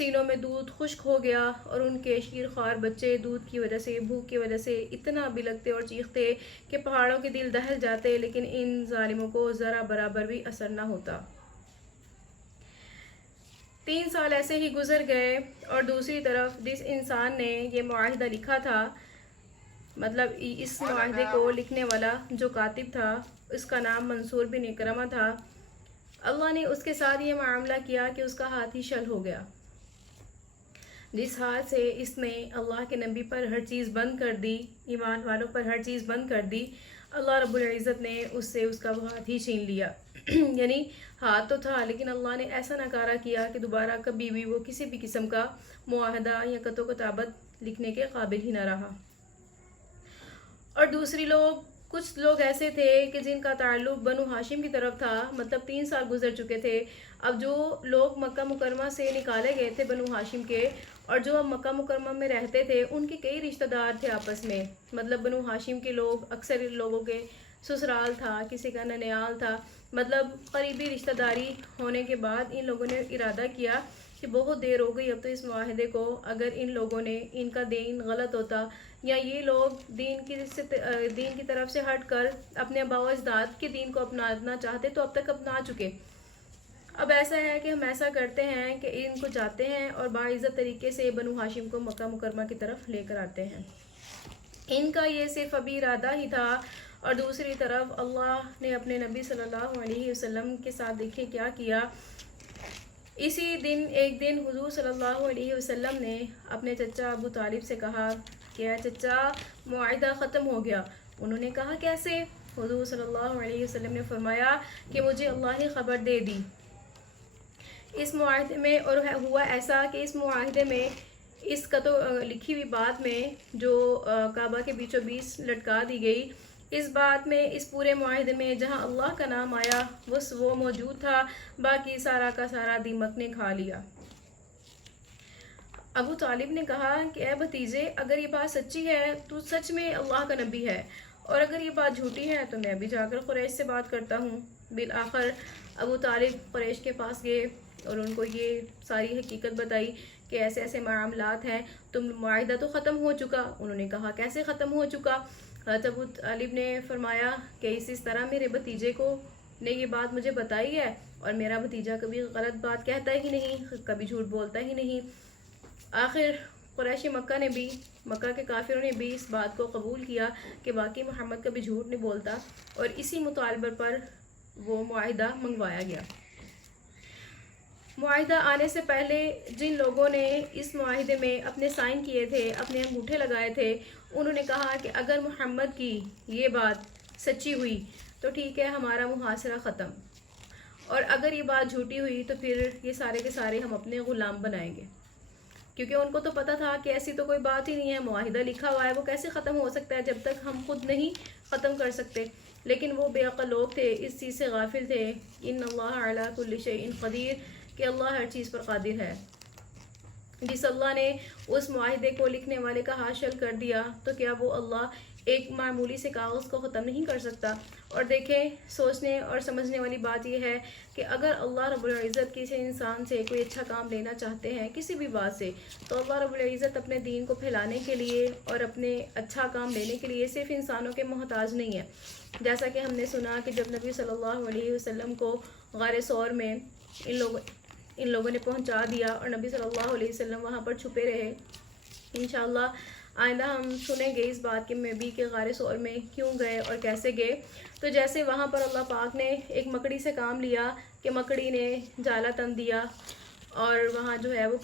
سینوں میں دودھ خشک ہو گیا اور ان کے شیر خوار بچے دودھ کی وجہ سے، بھوک کی وجہ سے اتنا بلکتے اور چیختے کہ پہاڑوں کے دل دہل جاتے، لیکن ان ظالموں کو ذرا برابر بھی اثر نہ ہوتا۔ 3 سال ایسے ہی گزر گئے اور دوسری طرف جس انسان نے یہ معاہدہ لکھا تھا، مطلب اس معاہدے کو لکھنے والا جو کاتب تھا، اس کا نام منصور بن اکرمہ تھا، اللہ نے اس کے ساتھ یہ معاملہ کیا کہ اس کا ہاتھ ہی شل ہو گیا، جس ہاتھ سے اس نے اللہ کے نبی پر ہر چیز بند کر دی، ایمان والوں پر ہر چیز بند کر دی، اللہ رب العزت نے اس سے اس کا وہ ہاتھ ہی چھین لیا۔ یعنی ہاتھ تو تھا لیکن اللہ نے ایسا نکارہ کیا کہ دوبارہ کبھی بھی وہ کسی بھی قسم کا معاہدہ یا خط و کتابت لکھنے کے قابل ہی نہ رہا۔ اور کچھ لوگ ایسے تھے کہ جن کا تعلق بنو ہاشم کی طرف تھا، مطلب 3 سال گزر چکے تھے۔ اب جو لوگ مکہ مکرمہ سے نکالے گئے تھے بنو ہاشم کے، اور جو اب مکہ مکرمہ میں رہتے تھے، ان کے کئی رشتہ دار تھے آپس میں، مطلب بنو ہاشم کے لوگ، اکثر لوگوں کے سسرال تھا، کسی کا ننیال تھا، مطلب قریبی رشتہ داری ہونے کے بعد ان لوگوں نے ارادہ کیا کہ بہت دیر ہو گئی اب تو اس معاہدے کو، اگر ان لوگوں نے ان کا دین غلط ہوتا یا یہ لوگ دین کی طرف سے ہٹ کر اپنے آباء و اجداد کے دین کو اپنانا چاہتے تو اب تک اپنا چکے۔ اب ایسا ہے کہ ہم ایسا کرتے ہیں کہ ان کو جاتے ہیں اور باعزت طریقے سے بنو ہاشم کو مکہ مکرمہ کی طرف لے کر آتے ہیں۔ ان کا یہ صرف ابھی ارادہ ہی تھا، اور دوسری طرف اللہ نے اپنے نبی صلی اللہ علیہ وسلم کے ساتھ دیکھیں کیا کیا۔ اسی دن ایک دن حضور صلی اللہ علیہ وسلم نے اپنے چچا ابو طالب سے کہا کہ اے چچا، معاہدہ ختم ہو گیا۔ انہوں نے کہا کیسے؟ حضور صلی اللہ علیہ وسلم نے فرمایا کہ مجھے اللہ نے خبر دے دی اس معاہدے میں، اور ہوا ایسا کہ اس معاہدے میں، اس کا تو لکھی ہوئی بات میں جو کعبہ کے بیچوں بیچ لٹکا دی گئی، اس بات میں، اس پورے معاہدے میں جہاں اللہ کا نام آیا وہ موجود تھا، باقی سارا کا سارا دیمک نے کھا لیا۔ ابو طالب نے کہا کہ اے بھتیجے، اگر یہ بات سچی ہے تو سچ میں اللہ کا نبی ہے، اور اگر یہ بات جھوٹی ہے تو میں بھی جا کر قریش سے بات کرتا ہوں۔ بالآخر ابو طالب قریش کے پاس گئے اور ان کو یہ ساری حقیقت بتائی کہ ایسے ایسے معاملات ہیں، تم معاہدہ تو ختم ہو چکا۔ انہوں نے کہا کیسے ختم ہو چکا؟ حضرت ابو طالب نے فرمایا کہ اس طرح میرے بھتیجے کو نے یہ بات مجھے بتائی ہے، اور میرا بھتیجا کبھی غلط بات کہتا ہی نہیں، کبھی جھوٹ بولتا ہی نہیں۔ آخر قریش مکہ کے کافروں نے بھی اس بات کو قبول کیا کہ باقی محمد کبھی جھوٹ نہیں بولتا، اور اسی مطالبے پر وہ معاہدہ منگوایا گیا۔ معاہدہ آنے سے پہلے جن لوگوں نے اس معاہدے میں اپنے سائن کیے تھے، اپنے انگوٹھے لگائے تھے، انہوں نے کہا کہ اگر محمد کی یہ بات سچی ہوئی تو ٹھیک ہے، ہمارا محاصرہ ختم، اور اگر یہ بات جھوٹی ہوئی تو پھر یہ سارے کے سارے ہم اپنے غلام بنائیں گے، کیونکہ ان کو تو پتہ تھا کہ ایسی تو کوئی بات ہی نہیں ہے، معاہدہ لکھا ہوا ہے، وہ کیسے ختم ہو سکتا ہے جب تک ہم خود نہیں ختم کر سکتے۔ لیکن وہ بے عقل لوگ تھے، اس چیز سے غافل تھے، ان اللہ علی کل شیء قدیر، کہ اللہ ہر چیز پر قادر ہے۔ جس اللہ نے اس معاہدے کو لکھنے والے کا ہاتھ شل کر دیا تو کیا وہ اللہ ایک معمولی سے کاغذ کو ختم نہیں کر سکتا؟ اور دیکھیں، سوچنے اور سمجھنے والی بات یہ ہے کہ اگر اللہ رب العزت کسی انسان سے کوئی اچھا کام لینا چاہتے ہیں کسی بھی بات سے، تو اللہ رب العزت اپنے دین کو پھیلانے کے لیے اور اپنے اچھا کام لینے کے لیے صرف انسانوں کے محتاج نہیں ہے۔ جیسا کہ ہم نے سنا کہ جب نبی صلی اللہ علیہ وسلم کو غار ثور میں ان لوگوں نے پہنچا دیا اور نبی صلی اللہ علیہ وسلم وہاں پر چھپے رہے۔ انشاءاللہ آئندہ ہم سنیں گے اس بات کے میں بھی کہ غار ثور میں کیوں گئے اور کیسے گئے۔ تو جیسے وہاں پر اللہ پاک نے ایک مکڑی سے کام لیا کہ مکڑی نے جالا تن دیا، اور وہاں جو ہے وہ